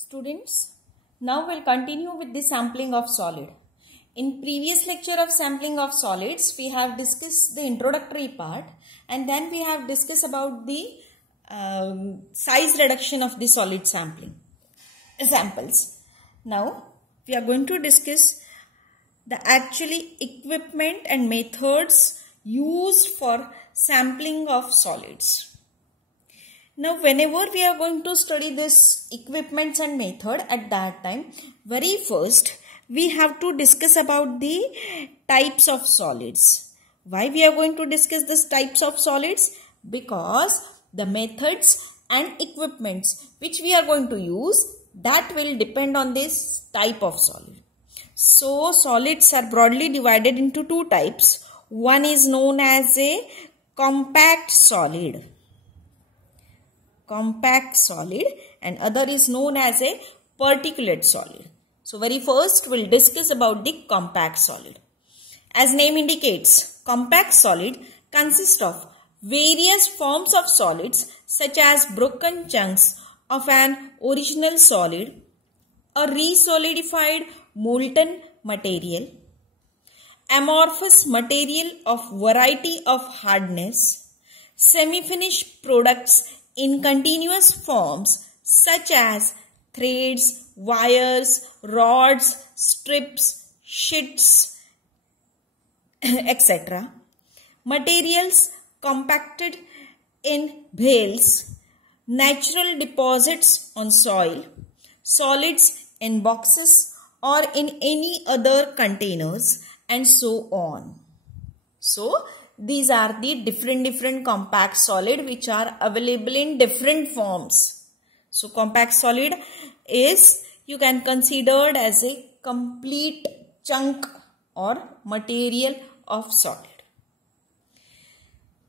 Students, now we'll continue with the sampling of solid. In previous lecture of sampling of solids, we have discussed the introductory part and then we have discussed about the size reduction of the solid samples. Now, we are going to discuss the actually equipment and methods used for sampling of solids. Now, whenever we are going to study this equipments and method, at that time, very first, we have to discuss about the types of solids. Why we are going to discuss this types of solids? Because the methods and equipments which we are going to use, that will depend on this type of solid. So, solids are broadly divided into two types. One is known as a compact solid and other is known as a particulate solid. So very first we'll discuss about the compact solid. As name indicates, compact solid consists of various forms of solids such as broken chunks of an original solid, a resolidified molten material, amorphous material of variety of hardness, semi-finished products in continuous forms such as threads, wires, rods, strips, sheets, etc. Materials compacted in bales, natural deposits on soil, solids in boxes or in any other containers, and so on. So, these are the different compact solid which are available in different forms. So, compact solid is, you can consider as a complete chunk or material of solid.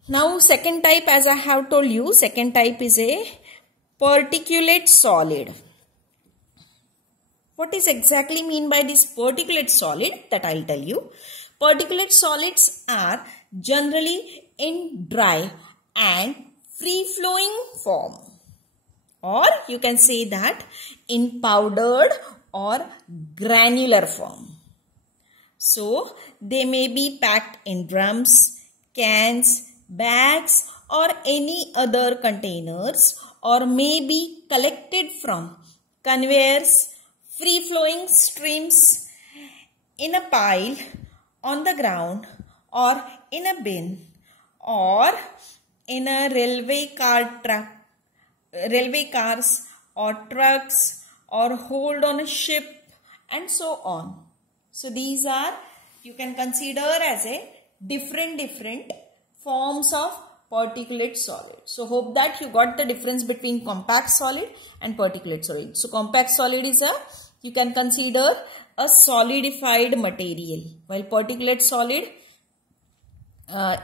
Now, second type, as I have told you, second type is a particulate solid. What is exactly mean by this particulate solid? That I'll tell you. Particulate solids are generally in dry and free-flowing form, or you can say that in powdered or granular form. So, they may be packed in drums, cans, bags or any other containers, or may be collected from conveyors, free-flowing streams, in a pile on the ground or in a bin or in a railway cars or trucks or hold on a ship and so on. So these are, you can consider as a different forms of particulate solid. So hope that you got the difference between compact solid and particulate solid. So compact solid is a, you can consider a solidified material, while particulate solid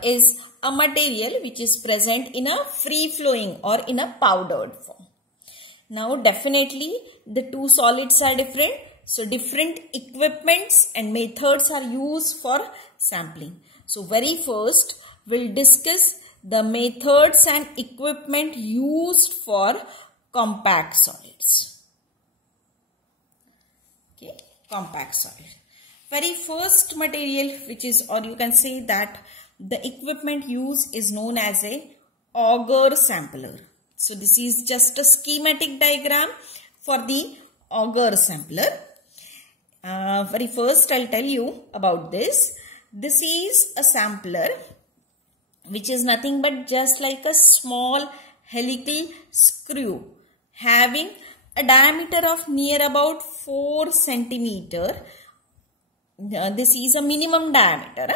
is a material which is present in a free-flowing or in a powdered form. Now, definitely the two solids are different. So, different equipments and methods are used for sampling. So, very first, we'll discuss the methods and equipment used for compact solids. Okay, compact solid. Very first material which is, or you can say that the equipment used is known as a auger sampler. So this is just a schematic diagram for the auger sampler. Very first I'll tell you about this. This is a sampler which is nothing but just like a small helical screw having a diameter of near about 4 centimeter. This is a minimum diameter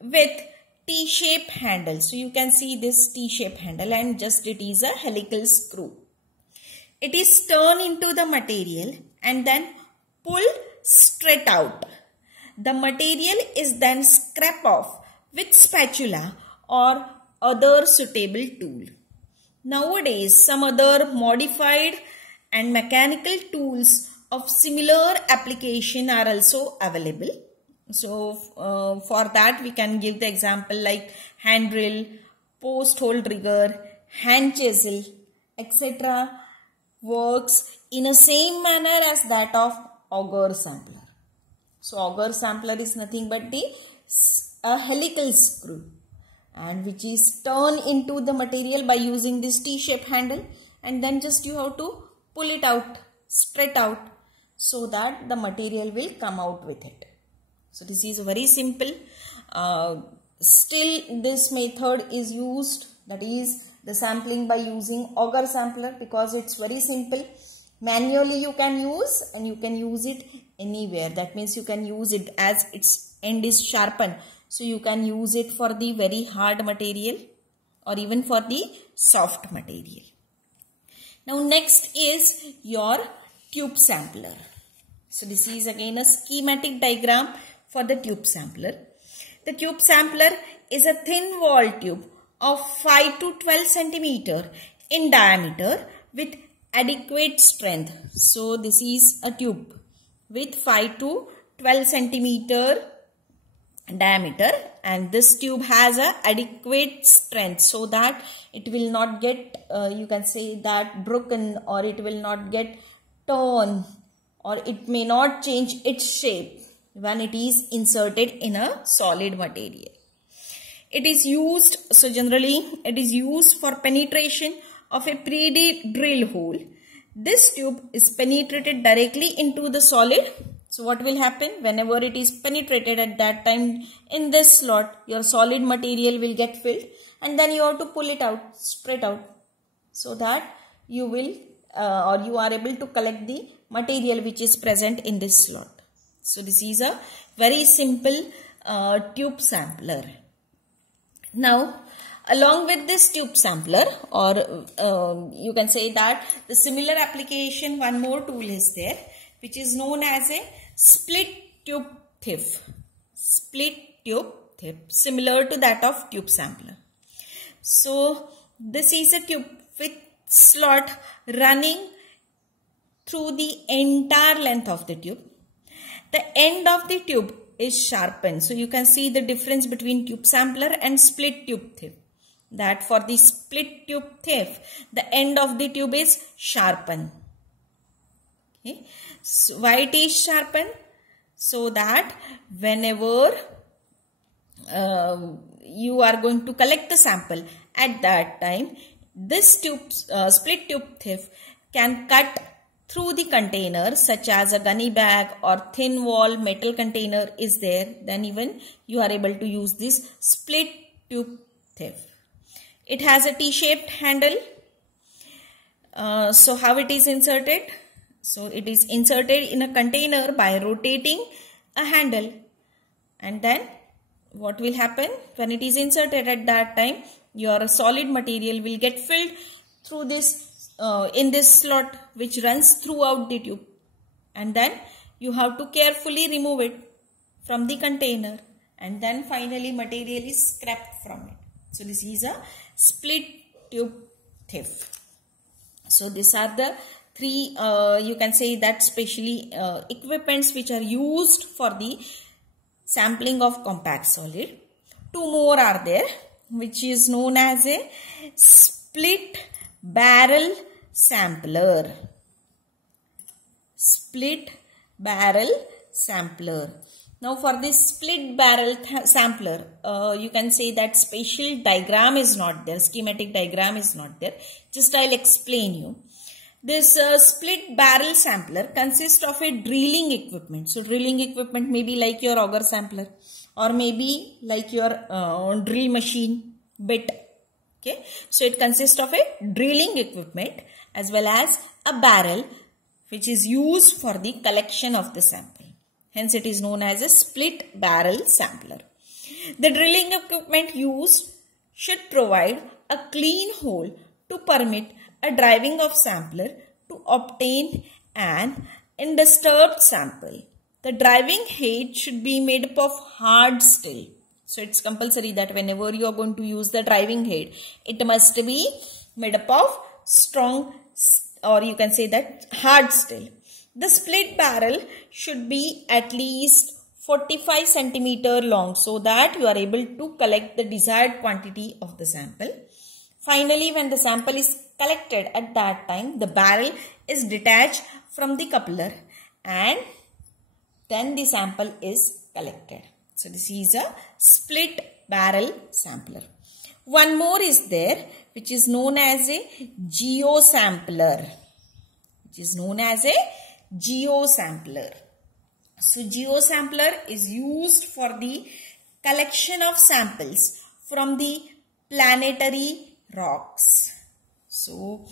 with T-shape handle. So you can see this T-shape handle and just it is a helical screw. It is turned into the material and then pulled straight out. The material is then scraped off with spatula or other suitable tool. Nowadays, some other modified and mechanical tools of similar application are also available. So, for that we can give the example like hand drill, post hole rigger, hand chisel, etc. works in the same manner as that of auger sampler. So auger sampler is nothing but a helical screw, and which is turned into the material by using this T-shaped handle, and then just you have to pull it out, straight out, so that the material will come out with it. So this is very simple. Still this method is used, that is the sampling by using auger sampler, because it's very simple. Manually you can use, and you can use it anywhere. That means you can use it as its end is sharpened. So you can use it for the very hard material or even for the soft material. Now next is your tube sampler. So this is again a schematic diagram for the tube sampler. The tube sampler is a thin wall tube of 5 to 12 centimeter in diameter with adequate strength. So this is a tube with 5 to 12 centimeter diameter, and this tube has a adequate strength so that it will not get you can say that broken, or it will not get torn, or it may not change its shape when it is inserted in a solid material. It is used, so generally it is used for penetration of a pre-deep drill hole. This tube is penetrated directly into the solid. So what will happen whenever it is penetrated at that time in this slot, your solid material will get filled, and then you have to pull it out, straight out, so that you will or you are able to collect the material which is present in this slot. So this is a very simple tube sampler. Now along with this tube sampler, or you can say that the similar application, one more tool is there, which is known as a split tube thief. Split tube thief, similar to that of tube sampler. So this is a tube with slot running through the entire length of the tube. The end of the tube is sharpened. So you can see the difference between tube sampler and split tube thief. That for the split tube thief, the end of the tube is sharpened. Okay. So why it is sharpened? So that whenever you are going to collect the sample, at that time this tube split tube thief can cut through the container, such as a gunny bag or thin wall metal container is there, then even you are able to use this split tube thief. It has a T-shaped handle. So how it is inserted? So it is inserted in a container by rotating a handle, and then what will happen when it is inserted at that time, your solid material will get filled through this in this slot which runs throughout the tube, and then you have to carefully remove it from the container, and then finally material is scrapped from it. So this is a split tube thief. So these are the three you can say that specially equipments which are used for the sampling of compact solid. Two more are there, which is known as a split barrel sampler. Split barrel sampler. Now for this split barrel sampler, you can say that special diagram is not there, schematic diagram is not there. Just I'll explain you. This split barrel sampler consists of a drilling equipment. So drilling equipment may be like your auger sampler, or maybe like your drill machine bit. Okay, so it consists of a drilling equipment as well as a barrel which is used for the collection of the sample. Hence it is known as a split barrel sampler. The drilling equipment used should provide a clean hole to permit a driving of sampler to obtain an undisturbed sample. The driving head should be made up of hard steel. So it's compulsory that whenever you are going to use the driving head, it must be made up of strong, or you can say that hard steel. The split barrel should be at least 45 centimeter long, so that you are able to collect the desired quantity of the sample. Finally, when the sample is collected at that time, the barrel is detached from the coupler and then the sample is collected. So this is a split barrel sampler. One more is there, which is known as a geosampler. So geosampler is used for the collection of samples from the planetary rocks. So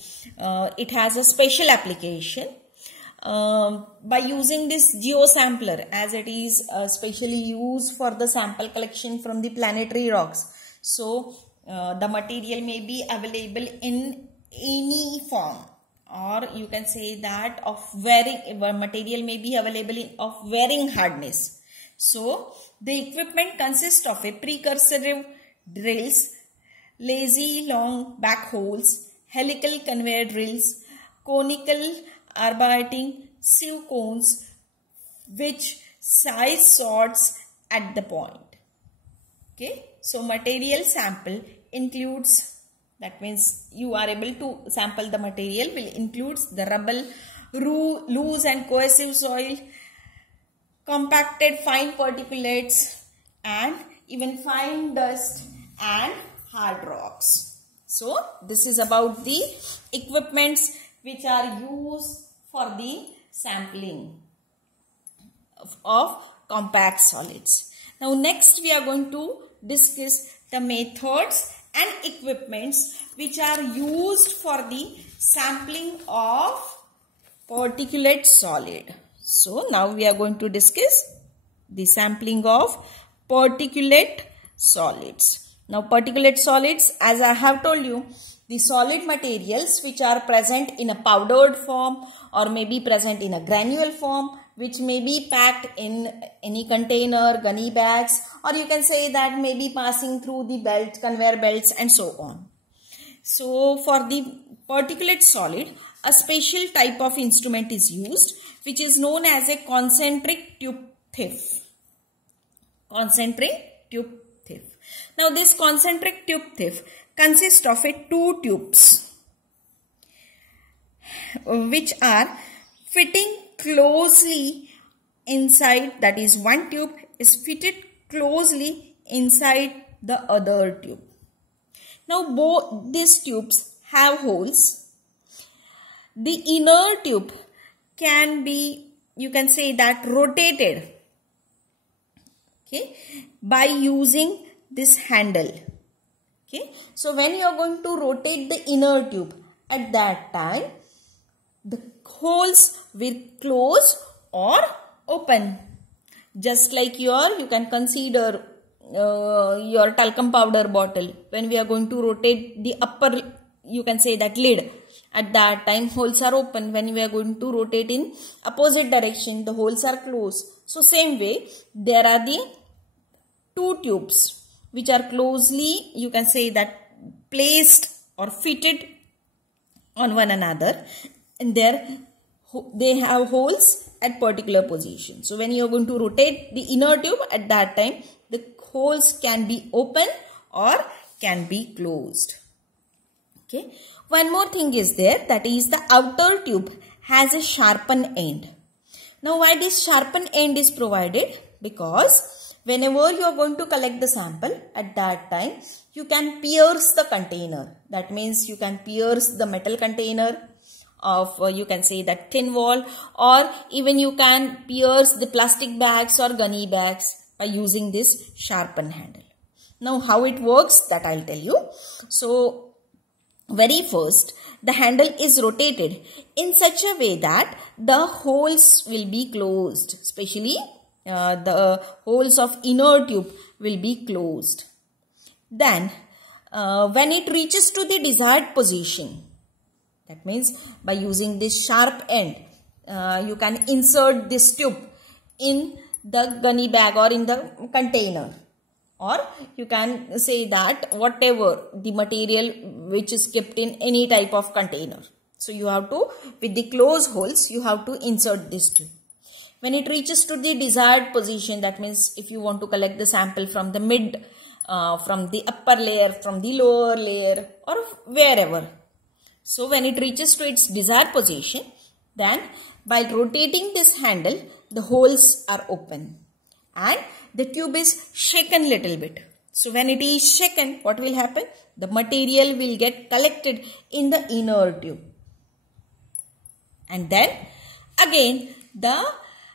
it has a special application. By using this geosampler, as it is specially used for the sample collection from the planetary rocks. So the material may be available in any form, or you can say that of material may be available of varying hardness. So the equipment consists of a precursor drills, lazy long backholes, helical conveyor drills, conical arbiting sieve cones, which size sorts at the point. Okay, so material sample includes, that means you are able to sample the material, will includes the rubble, loose and cohesive soil, compacted fine particulates, and even fine dust and hard rocks. So this is about the equipments which are used for the sampling of compact solids. Now next we are going to discuss the methods and equipments which are used for the sampling of particulate solid. So now we are going to discuss the sampling of particulate solids. Now particulate solids, as I have told you, the solid materials which are present in a powdered form or may be present in a granule form, which may be packed in any container, gunny bags, or you can say that may be passing through the belts, conveyor belts and so on. So for the particulate solid, a special type of instrument is used which is known as a concentric tube thief. Now this concentric tube thief consists of two tubes which are fitting closely inside, that is one tube is fitted closely inside the other tube. Now both these tubes have holes. The inner tube can be, you can say that, rotated, okay, by using this handle. Okay, so when you are going to rotate the inner tube, at that time the holes will close or open. Just like you can consider your talcum powder bottle. When we are going to rotate the upper, you can say that, lid, at that time holes are open. When we are going to rotate in opposite direction, the holes are closed. So same way, there are the two tubes which are closely, you can say that, placed or fitted on one another, and they have holes at particular position. So when you are going to rotate the inner tube, at that time the holes can be open or can be closed. Okay, one more thing is there, that is the outer tube has a sharpened end. Now why this sharpened end is provided? Because whenever you are going to collect the sample, at that time you can pierce the container. That means you can pierce the metal container of, you can say that, thin wall, or even you can pierce the plastic bags or gunny bags by using this sharpened handle. Now how it works, that I'll tell you. So very first, the handle is rotated in such a way that the holes will be closed, especially the holes of inner tube will be closed. Then when it reaches to the desired position, that means by using this sharp end, you can insert this tube in the gunny bag or in the container, or you can say that whatever the material which is kept in any type of container. So you have to, with the closed holes, you have to insert this tube. When it reaches to the desired position, that means if you want to collect the sample from the from the upper layer, from the lower layer, or wherever, So when it reaches to its desired position, then by rotating this handle, the holes are open and the tube is shaken little bit. So when it is shaken, what will happen? The material will get collected in the inner tube. And then again the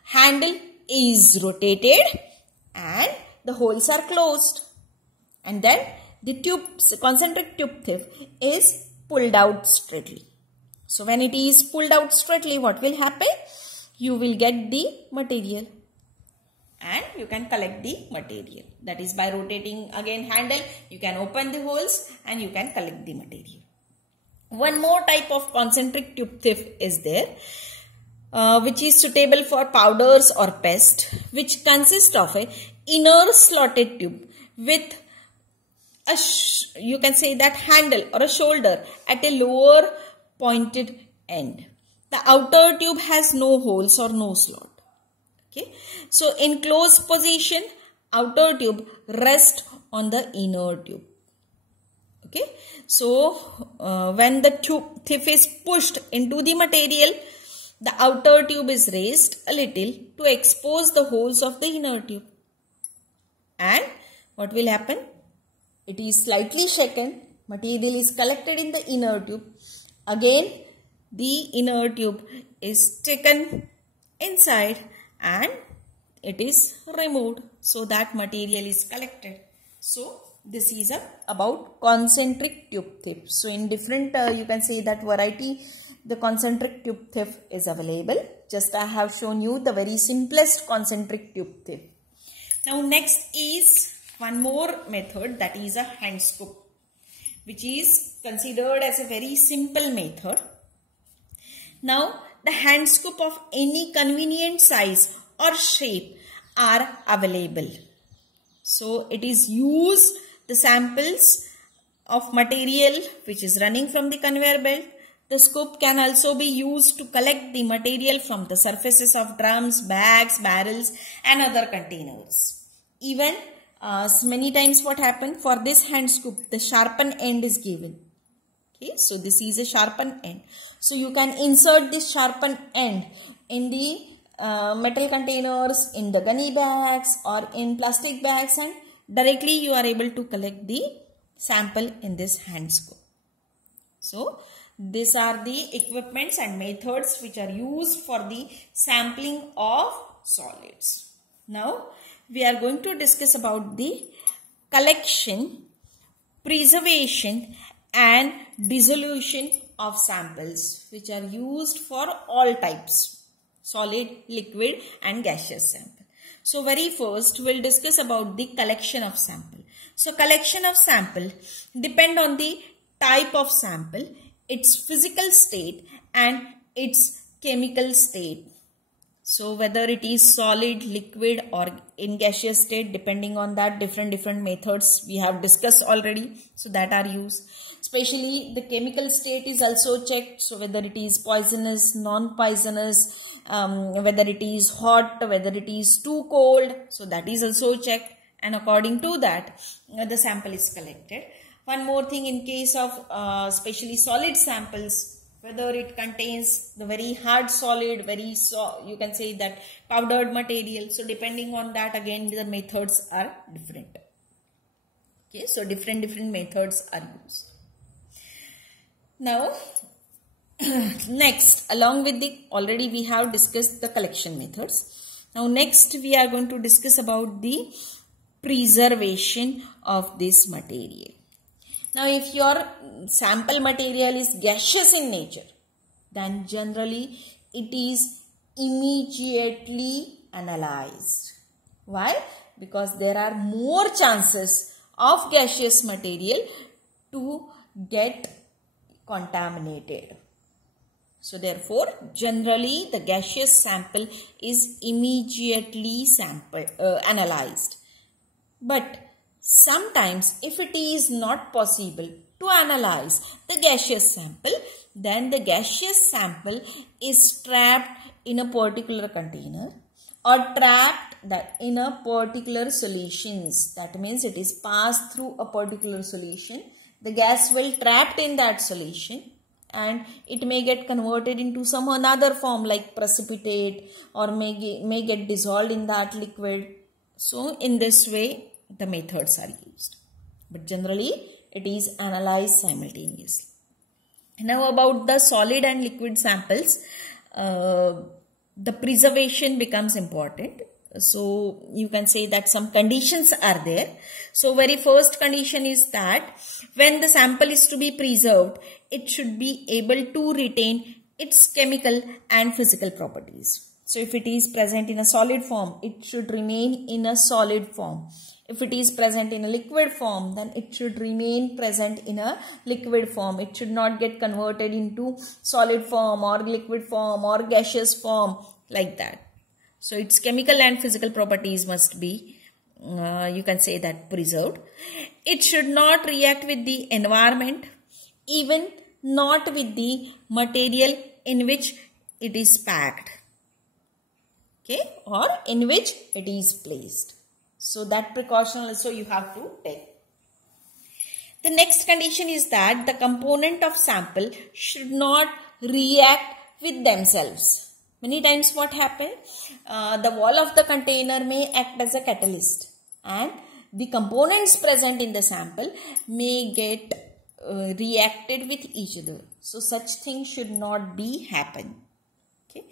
handle is rotated and the holes are closed. And then the concentric tube tip is pulled out straightly. So when it is pulled out straightly, what will happen? You will get the material and you can collect the material. That is by rotating again handle, you can open the holes and you can collect the material. One more type of concentric tube tip is there, which is suitable for powders or paste, which consists of a inner slotted tube with a you can say that handle or a shoulder at a lower pointed end. The outer tube has no holes or no slot. Okay, so in closed position, outer tube rests on the inner tube. Okay, so when the tip is pushed into the material, the outer tube is raised a little to expose the holes of the inner tube. And what will happen? It is slightly shaken, material is collected in the inner tube. Again, the inner tube is taken inside and it is removed. So that material is collected. So this is about concentric tube tip. So in different, you can say that variety, the concentric tube tip is available. Just I have shown you the very simplest concentric tube tip. Now next is one more method, that is a hand scoop, which is considered as a very simple method. Now the hand scoop of any convenient size or shape are available. So it is used the samples of material which is running from the conveyor belt. The scoop can also be used to collect the material from the surfaces of drums, bags, barrels and other containers. Even many times what happen, for this hand scoop, the sharpened end is given. Okay, so this is a sharpened end. So you can insert this sharpened end in the metal containers, in the gunny bags or in plastic bags, and directly you are able to collect the sample in this hand scoop. So these are the equipments and methods which are used for the sampling of solids. Now we are going to discuss about the collection, preservation and dissolution of samples which are used for all types, solid, liquid and gaseous sample. So very first we'll discuss about the collection of sample. So collection of sample depend on the type of sample, its physical state and its chemical state. So whether it is solid, liquid or in gaseous state, depending on that different methods we have discussed already. So that are used. Especially the chemical state is also checked. So whether it is poisonous, non-poisonous, whether it is hot, whether it is too cold. So that is also checked, and according to that the sample is collected. One more thing, in case of especially solid samples, whether it contains the very hard solid, you can say that powdered material. So depending on that, again the methods are different. Okay, so different methods are used. Now next, along with the, already we have discussed the collection methods. Now next we are going to discuss about the preservation of this material. Now if your sample material is gaseous in nature, then generally it is immediately analyzed. Why? Because there are more chances of gaseous material to get contaminated. So therefore generally the gaseous sample is immediately analyzed. But sometimes if it is not possible to analyze the gaseous sample, then the gaseous sample is trapped in a particular container or trapped in a particular solutions. That means it is passed through a particular solution. The gas will trapped in that solution and it may get converted into some another form like precipitate, or may get dissolved in that liquid. So in this way the methods are used, but generally it is analyzed simultaneously. Now about the solid and liquid samples, the preservation becomes important. So you can say that some conditions are there. So very first condition is that when the sample is to be preserved, it should be able to retain its chemical and physical properties. So if it is present in a solid form, it should remain in a solid form. If it is present in a liquid form, then it should remain present in a liquid form. It should not get converted into solid form or liquid form or gaseous form like that. So its chemical and physical properties must be, you can say that, preserved. It should not react with the environment, even not with the material in which it is packed, okay, or in which it is placed. So that precaution also you have to take. The next condition is that the component of sample should not react with themselves. Many times what happens, the wall of the container may act as a catalyst, and the components present in the sample may get reacted with each other. So such things should not be happen. Okay.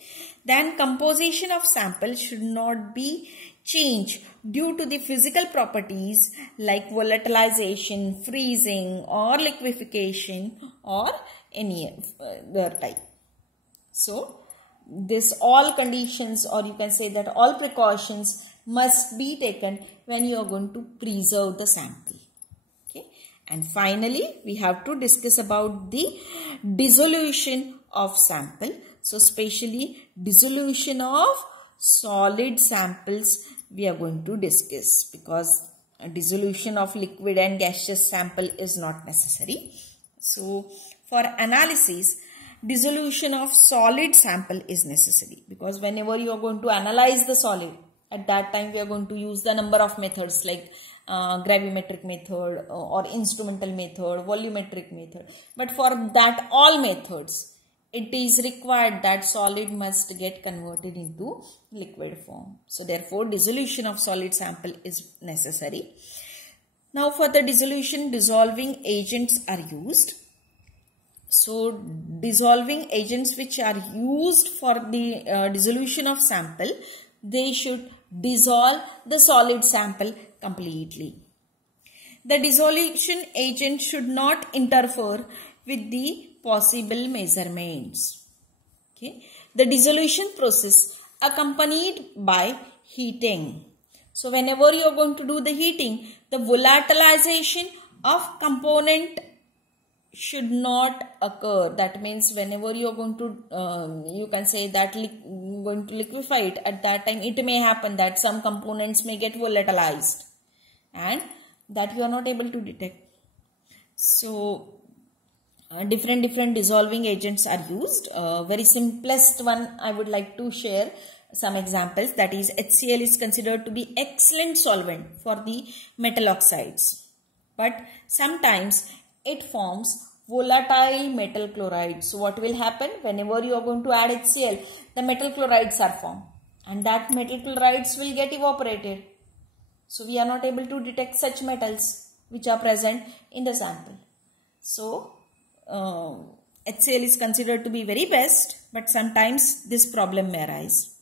Then composition of sample should not be changed due to the physical properties like volatilization, freezing, or liquefaction, or any other type. So this all conditions, or you can say that all precautions must be taken when you are going to preserve the sample. Okay. And finally, we have to discuss about the dissolution of sample. So especially dissolution of solid samples we are going to discuss, because a dissolution of liquid and gaseous sample is not necessary. So for analysis, dissolution of solid sample is necessary, because whenever you are going to analyze the solid, at that time we are going to use the number of methods like gravimetric method or instrumental method, volumetric method. But for that all methods, it is required that solid must get converted into liquid form. So therefore dissolution of solid sample is necessary. Now for the dissolution, dissolving agents are used. So dissolving agents which are used for the dissolution of sample, they should dissolve the solid sample completely. The dissolution agent should not interfere with the possible measurements. Okay. The dissolution process accompanied by heating. So whenever you are going to do the heating, the volatilization of component should not occur. That means whenever you are going to, you can say that going to liquefy it, at that time it may happen that some components may get volatilized, and that you are not able to detect. So different dissolving agents are used. Very simplest one I would like to share some examples. That is, HCl is considered to be excellent solvent for the metal oxides, but sometimes it forms volatile metal chlorides. So what will happen? Whenever you are going to add HCl, the metal chlorides are formed, and that metal chlorides will get evaporated. So we are not able to detect such metals which are present in the sample. So HCl is considered to be very best, but sometimes this problem may arise.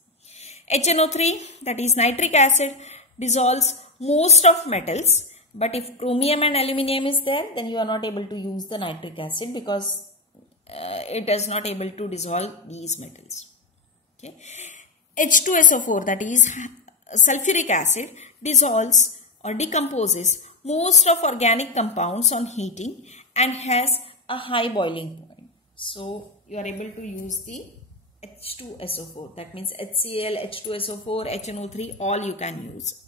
HNO3, that is nitric acid, dissolves most of metals, but if chromium and aluminium is there, then you are not able to use the nitric acid, because it is not able to dissolve these metals. Okay. H2SO4, that is sulfuric acid, dissolves or decomposes most of organic compounds on heating and has a high boiling point. So you are able to use the H2SO4. That means HCl, H2SO4, HNO3, all you can use.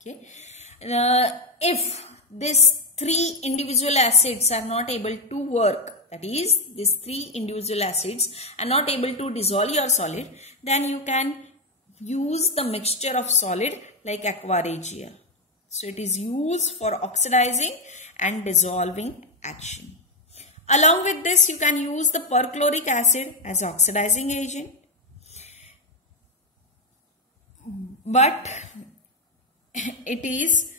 Okay. If these three individual acids are not able to work, that is, these three individual acids are not able to dissolve your solid, then you can use the mixture of solid like aqua regia. So it is used for oxidizing and dissolving action. Along with this, you can use the perchloric acid as oxidizing agent. But it is,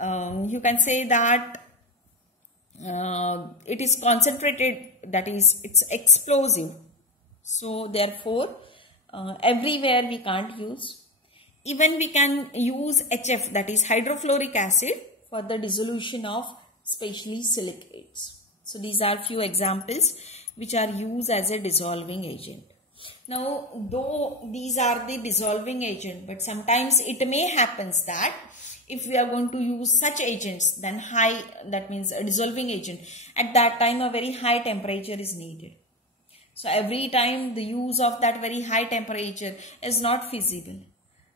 you can say that it is concentrated, that is, it's explosive. So therefore, everywhere we can't use. Even we can use HF, that is hydrofluoric acid, for the dissolution of especially silicates. So these are few examples which are used as a dissolving agent. Now, though these are the dissolving agent, but sometimes it may happen that if we are going to use such agents, then high, that means a dissolving agent, at that time a very high temperature is needed. So every time the use of that very high temperature is not feasible.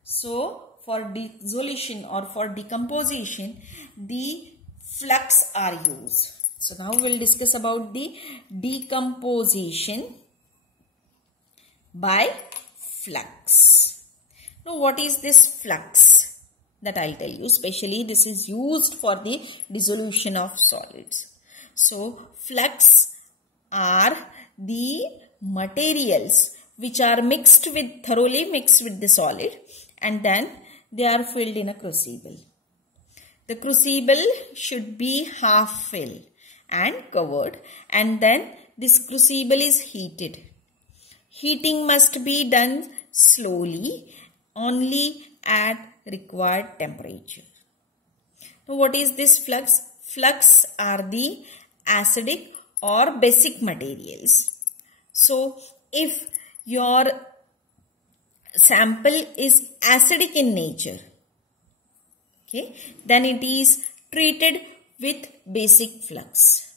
So for dissolution or for decomposition, the flux are used. So now we will discuss about the decomposition by flux. Now what is this flux? That I'll tell you. Especially this is used for the dissolution of solids. So flux are the materials which are thoroughly mixed with the solid, and then they are filled in a crucible. The crucible should be half filled and covered, and then this crucible is heated. Heating must be done slowly, only at required temperature. Now what is this flux? Flux are the acidic or basic materials. So if your sample is acidic in nature, okay, then it is treated with basic flux.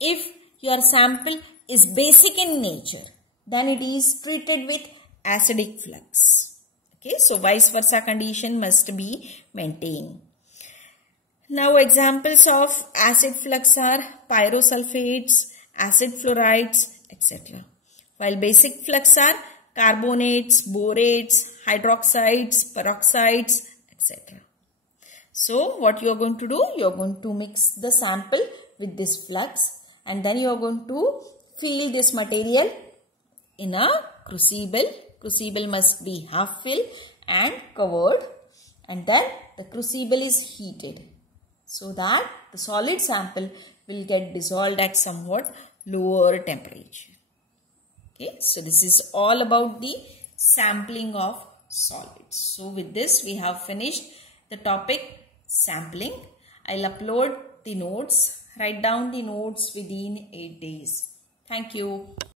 If your sample is basic in nature, then it is treated with acidic flux. Okay, so vice versa condition must be maintained. Now examples of acid flux are pyrosulfates, acid fluorides, etc. While basic flux are carbonates, borates, hydroxides, peroxides, etc. So what you are going to do? You are going to mix the sample with this flux, and then you are going to fill this material in a crucible. Crucible must be half filled and covered, and then the crucible is heated so that the solid sample will get dissolved at somewhat lower temperature. Okay, so this is all about the sampling of solids. So with this we have finished the topic sampling. I'll upload the notes. Write down the notes within 8 days. Thank you.